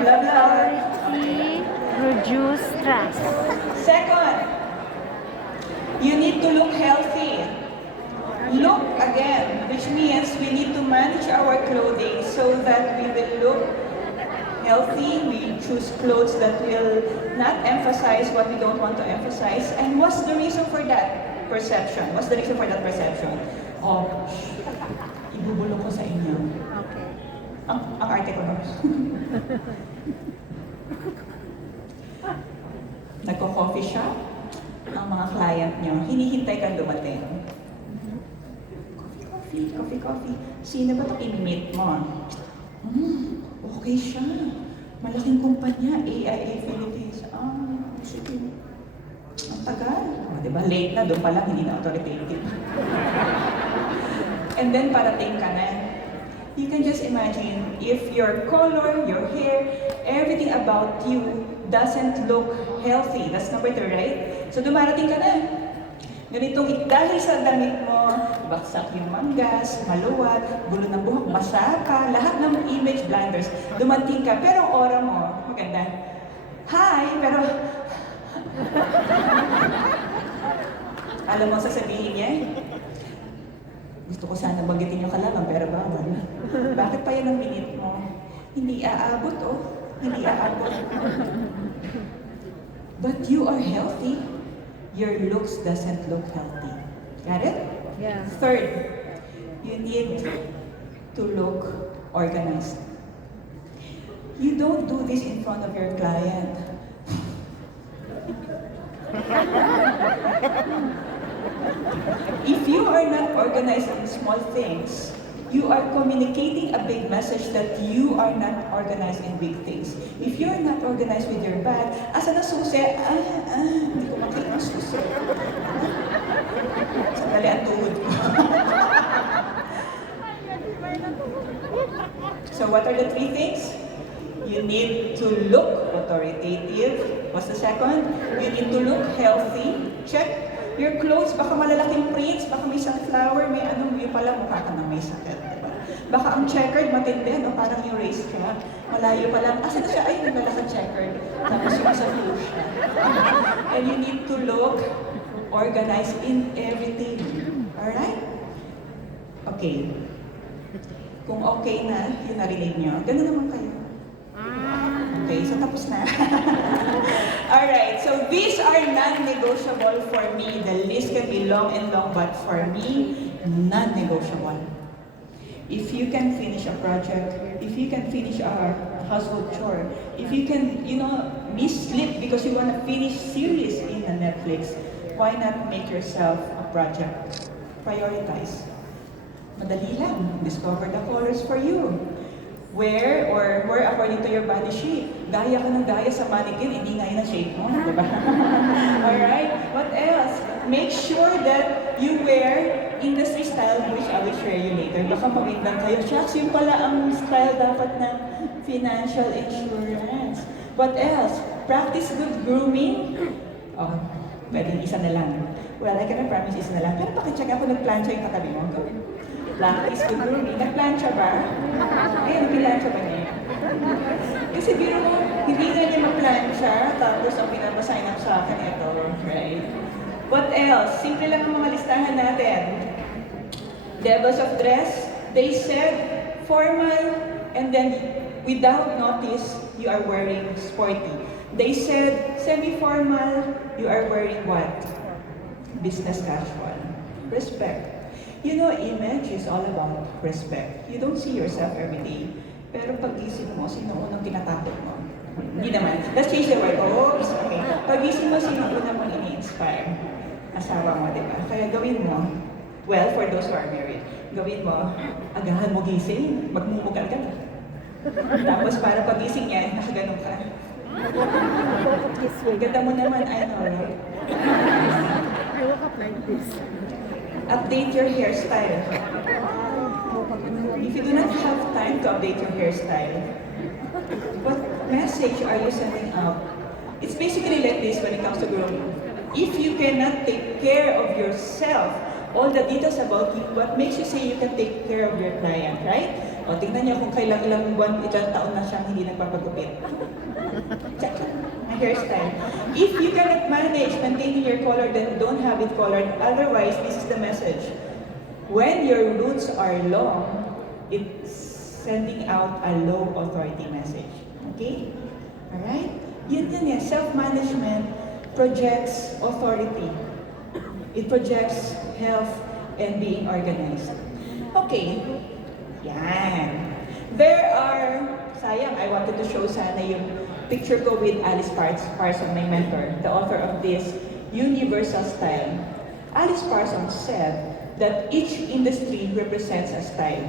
blah, blah. Authority, reduce stress. Second, you need to look healthy. Look again, which means we need to manage our clothing so that we will look healthy. We choose clothes that will not emphasize what we don't want to emphasize. And what's the reason for that perception? What's the reason for that perception? Oh, ibubulong ko sa inyo. Okay. Ang arte ko ba? Nagko-coffee shop, ang mga client nyo, hinihintay kang dumating. Coffee. Sino ba ito i-meet mo? Okay siya. Malaking kumpanya, AIA Philippines. Sige. Ang tagal. Diba? Late na, doon pa lang, hindi na authoritative. And then, parating ka na. You can just imagine, if your color, your hair, everything about you doesn't look healthy. That's number 2, right? So, dumarating ka na. Ganitong dahil sa damit mo, baksak yung manggas, maluwat, gulo ng buhok, basa ka, lahat ng image blunders, dumating ka, pero ang aura mo, maganda. Hi, pero... Alam mo sasabihin niya? Gusto ko sana bagitin yung kalaban, pero bawal. Bakit pa yan ang minute mo? Hindi aabot, oh. Hindi aabot. But you are healthy. Your looks doesn't look healthy. Got it? Yeah. Third, you need to look organized. You don't do this in front of your client. If you are not organized in small things, you are communicating a big message that you are not organized in big things. If you're not organized with your bag, asa na susi? Hindi ko makita ang susi. Sandali ang tuhod ko. So what are the 3 things? You need to look authoritative. What's the second? You need to look healthy. Check. Your clothes, baka malalaking prints, baka may sunflower, may anong yung pala mukha ka na may sakit, diba? Baka ang checkered matindi, no? Parang yung race ka. Malayo pa lang. Asa na siya? Ay, yung lalakad checkered. Tapos yung sa fuchsia. And you need to look organized in everything. Alright? Okay. Kung okay na, yung narinig nyo, gano'n naman kayo. Okay, so tapos na. Alright, so these are non-negotiable for me. The list can be long and long, but for me, non-negotiable. If you can finish a project, if you can finish a household chore, if you can, miss sleep because you want to finish series in a Netflix, why not make yourself a project? Prioritize. Madali lang. Discover the colors for you. Wear according to your body shape. Gaya ka ng gaya sa mannequin, hindi nga yun ang shape mo, di ba? Alright? What else? Make sure that you wear industry style, which I will share you later. Baka mawindang kayo, shucks, yun pala ang style dapat ng financial insurance. What else? Practice good grooming. Oh, pwedeng isa na lang. Well, I cannot promise isa na lang. Pero pakicheck ako, nagplansya yung katabi mo. Go. Practice good grooming. Nagplansya ba? Ayun, pilansya ba niya? Kasi biro mo, hindi na niya maplansya, tapos ang pinabasign up sa akin ito, right? What else? Simple lang ang mga listahan natin. Levels of dress, they said formal, and then without notice, you are wearing sporty. They said semi-formal, you are wearing what? Business casual. Respect. Image is all about respect. You don't see yourself every day. Pero pag-isip mo, sino unang tinatakot mo? Hindi naman. Let's change the word. Oops, okay. Pag-isip mo, sino unang mo ini-inspire? Asawa mo, di ba? Kaya gawin mo, well, for those who are married, gawin mo, agahan mo gising, magmumugal ka na. Tapos para pag-gising niya, nakaganon ka. Ganda mo naman, I know, right? I woke up like this. Update your hairstyle. If you do not have time to update your hairstyle, what message are you sending out? It's basically like this when it comes to grooming. If you cannot take care of yourself, all the details about you, what makes you say you can take care of your client, right? O, tingnan niyo kung kailang ilang buwan, ilang taon na siyang hindi nagpapagupit. Check ang hairstyle. If you cannot manage maintaining your color, then don't have it colored. Otherwise, this is the message. When your roots are long, it's sending out a low authority message. Okay? Alright? Yun yan. Self-management projects authority. It projects health and being organized. Okay. Yan. There are, sayang, I wanted to show sana yung picture ko with Alice Parsons, my mentor, the author of this Universal Style. Alice Parsons said that each industry represents a style.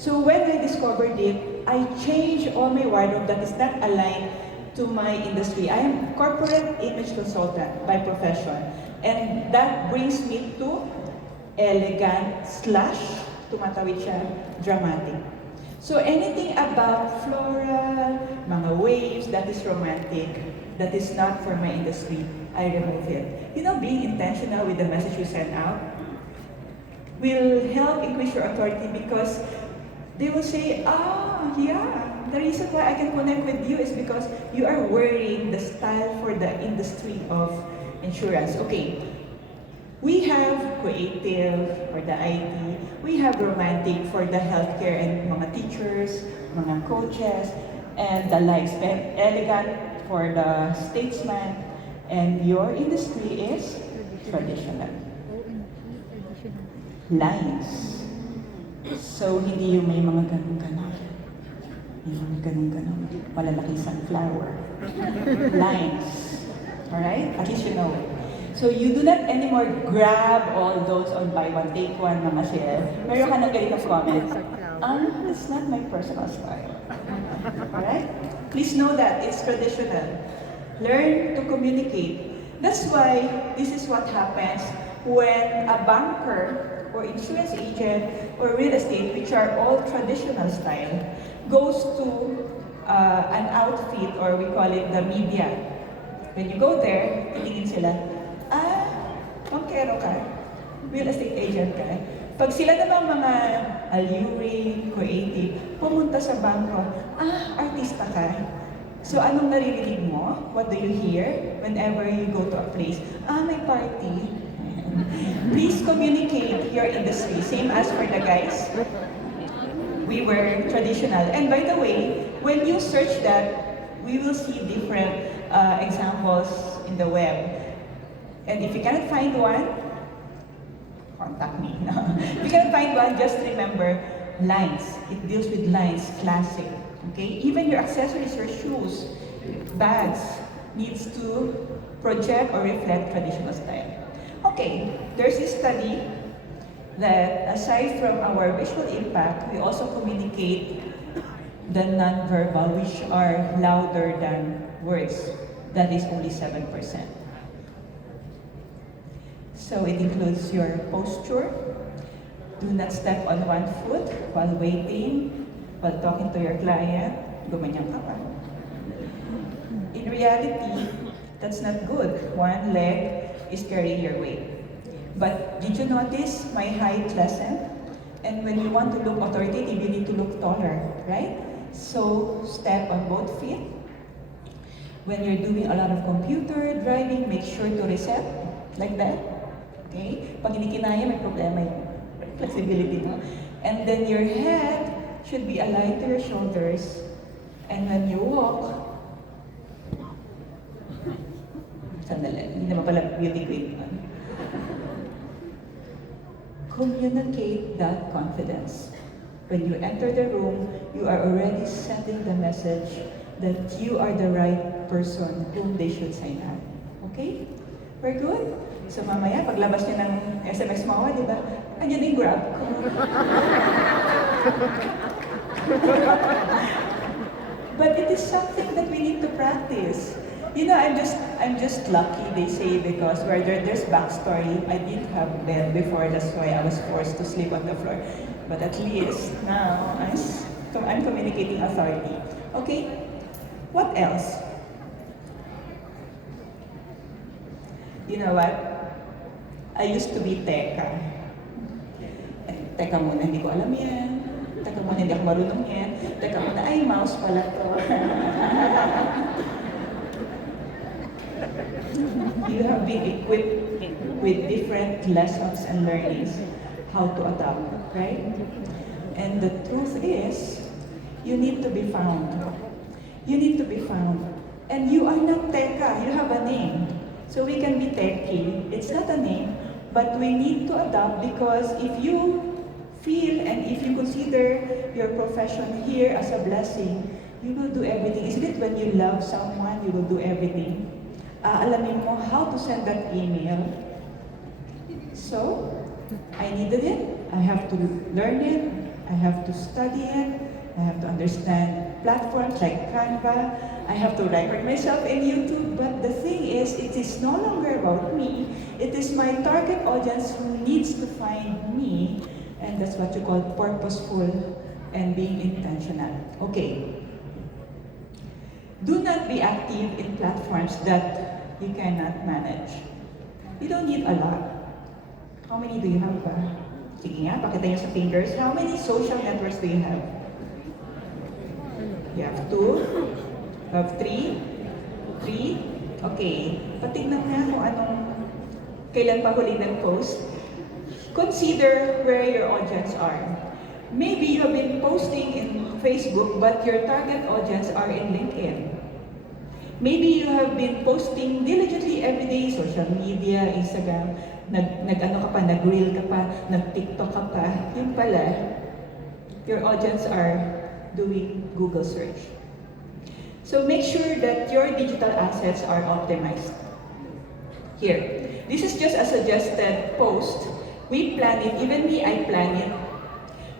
So when I discovered it, I changed all my wardrobe that is not aligned to my industry. I am corporate image consultant by profession. And that brings me to elegant / tumatawid siya, dramatic. So anything about floral, mga waves, that is romantic, that is not for my industry, I remove it. You know, being intentional with the message you send out will help increase your authority because they will say, yeah, the reason why I can connect with you is because you are wearing the style for the industry of insurance. Okay, we have creative for the IT, we have romantic for the healthcare and mga teachers, mga coaches, and the likes, and elegant for the statesman, and your industry is traditional. Lines. So, hindi yung may mga ganun-ganun. May mga ganun-ganun. Malalaki sunflower. Lines. Alright? At least you know it. So, you do not anymore grab all those on buy one, take one, mga share. Meron ka na ganitong comment. It's not my personal style. Alright? Please know that. It's traditional. Learn to communicate. That's why this is what happens when a banker or insurance agent or real estate, which are all traditional style, goes to an outfit, or we call it the media. When you go there, titingin sila, bankero ka, real estate agent ka. Pag sila namang mga alluring, creative, pumunta sa bangko, artista ka. So anong naririnig mo? What do you hear whenever you go to a place? May party. Please communicate your industry. Same as for the guys. We were traditional. And by the way, when you search that, we will see different examples in the web. And if you cannot find one, contact me. If you cannot find one, just remember lines. It deals with lines, classic. Okay? Even your accessories, your shoes, bags, needs to project or reflect traditional style. Okay, there's this study that aside from our visual impact, we also communicate the non-verbal, which are louder than words. That is only 7%. So it includes your posture. Do not step on one foot while waiting, while talking to your client. Gumanyan ka pa. In reality, that's not good. One leg is carrying your weight. But did you notice my height lessened? And when you want to look authoritative, you need to look taller, right? So step on both feet. When you're doing a lot of computer driving, make sure to reset like that. Okay? Pag hindi kinaya, may problema yung flexibility mo. And then your head should be aligned to your shoulders. And when you walk, sandali, hindi naman pala beauty queen. Communicate that confidence. When you enter the room, you are already sending the message that you are the right person whom they should sign up. Okay? We're good? So mamaya, paglabas niyo ng SMS mo, di ba? Andiyan yung grab ko. But it is something that we need to practice. You know, I'm just lucky, they say, because where there's backstory, I didn't have bed before, that's why I was forced to sleep on the floor. But at least now, I'm communicating authority. Okay? What else? You know what? I used to be teka. Teka muna, hindi ko alam yan. Teka muna, hindi ako marunong yan. Teka muna, ay, mouse pala to. You have been equipped with different lessons and learnings how to adapt, right? And the truth is, you need to be found. You need to be found. And you are not Teka, you have a name. So we can be Teki. It's not a name, but we need to adapt because if you feel and if you consider your profession here as a blessing, you will do everything. Isn't it when you love someone, you will do everything? Alamin mo how to send that email. So, I needed it. I have to learn it. I have to study it. I have to understand platforms like Canva. I have to record myself in YouTube. But the thing is, it is no longer about me. It is my target audience who needs to find me. And that's what you call purposeful and being intentional. Okay. Do not be active in platforms that you cannot manage. You don't need a lot. How many do you have ba? Sige nga, pakita nyo sa fingers. How many social networks do you have? You have 2? You have 3? 3? Okay. Patignan nga kung anong kailan pa huli ng post. Consider where your audience are. Maybe you have been posting in Facebook, but your target audience are in LinkedIn. Maybe you have been posting diligently every day, social media, Instagram, nag-ano ka pa, nag-reel ka pa, nag-TikTok ka pa. Yung pala, your audience are doing Google search. So make sure that your digital assets are optimized. Here, this is just a suggested post. We plan it, even me, I plan it.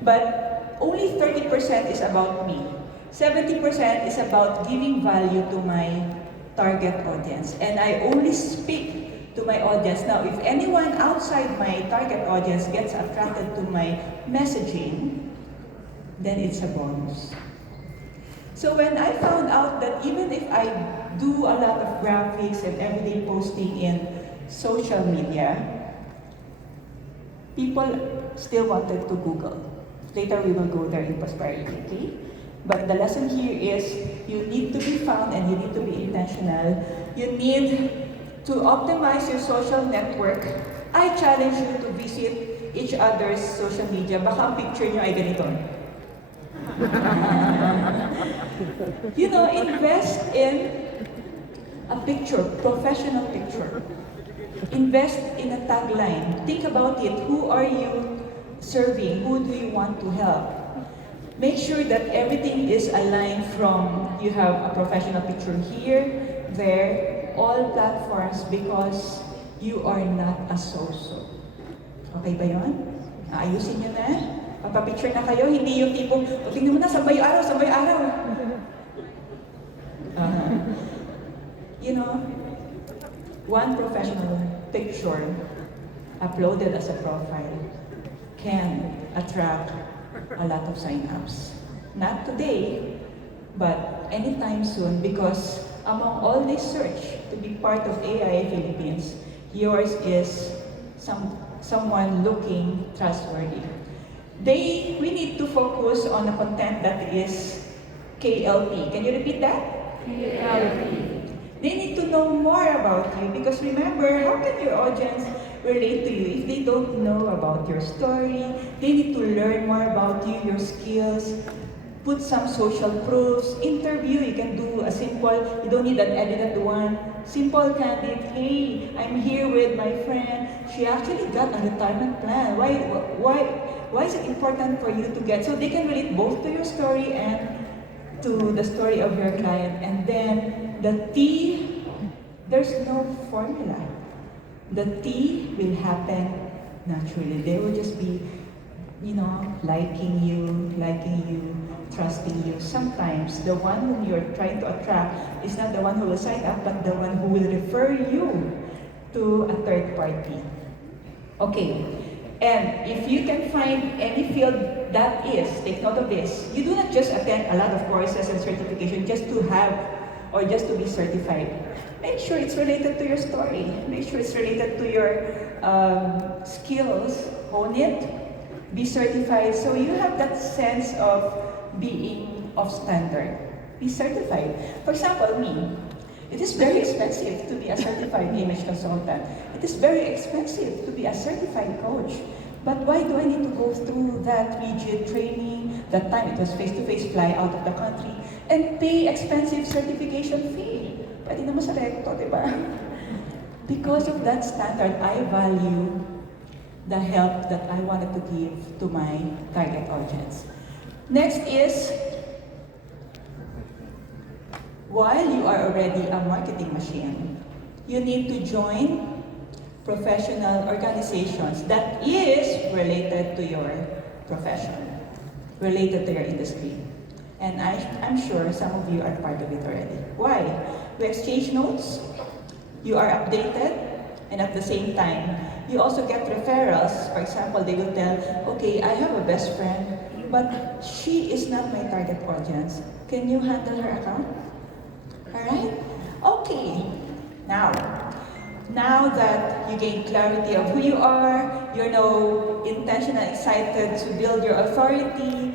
But only 30% is about me. 70% is about giving value to my target audience. And I only speak to my audience. Now, if anyone outside my target audience gets attracted to my messaging, then it's a bonus. So when I found out that even if I do a lot of graphics and everyday posting in social media, people still wanted to Google. Later we will go there in prosperity, okay? But the lesson here is you need to be found and you need to be intentional. You need to optimize your social network. I challenge you to visit each other's social media. Baka ang picture nyo ay ganito. You know, invest in a picture, professional picture. Invest in a tagline. Think about it. Who are you serving? Who do you want to help? Make sure that everything is aligned from you have a professional picture here, there, all platforms because you are not a so-so. Okay ba yun? Ayusin nyo na. Papapicture na kayo, hindi yung tipong, tingnan mo na, sabay araw, sabay araw. You know, one professional picture uploaded as a profile can attract a lot of sign-ups. Not today, but anytime soon because among all this search to be part of AI Philippines, yours is someone looking trustworthy. We need to focus on the content that is KLP. Can you repeat that? KLP. They need to know more about you because remember, how can your audience relate to you if they don't know about your story? They need to learn more about you, your skills, put some social proofs, interview, you can do a simple, you don't need an edited one, simple candid, hey, I'm here with my friend, she actually got a retirement plan, why is it important for you to get, so they can relate both to your story and to the story of your client. And then the T, there's no formula. The T will happen naturally. They will just be, you know, liking you, trusting you. Sometimes the one whom you're trying to attract is not the one who will sign up, but the one who will refer you to a third party. Okay. And if you can find any field that is, take note of this, you do not just attend a lot of courses and certification just to have or just to be certified. Make sure it's related to your story. Make sure it's related to your skills. Hone it. be certified. So you have that sense of being of standard. Be certified. For example, me. It is very expensive to be a certified image consultant. It is very expensive to be a certified coach. But why do I need to go through that rigid training? That time it was face-to-face, fly out of the country, and pay expensive certification fee. Pwede naman sa recto, di ba? Because of that standard, I value the help that I wanted to give to my target audience. Next is, while you are already a marketing machine, you need to join professional organizations that is related to your profession, related to your industry. And I'm sure some of you are part of it already. Why? We exchange notes, you are updated, and at the same time, you also get referrals. For example, they will tell, okay, I have a best friend, but she is not my target audience. Can you handle her account? Alright? Okay. Now that you gain clarity of who you are, you're now intentional, excited to build your authority,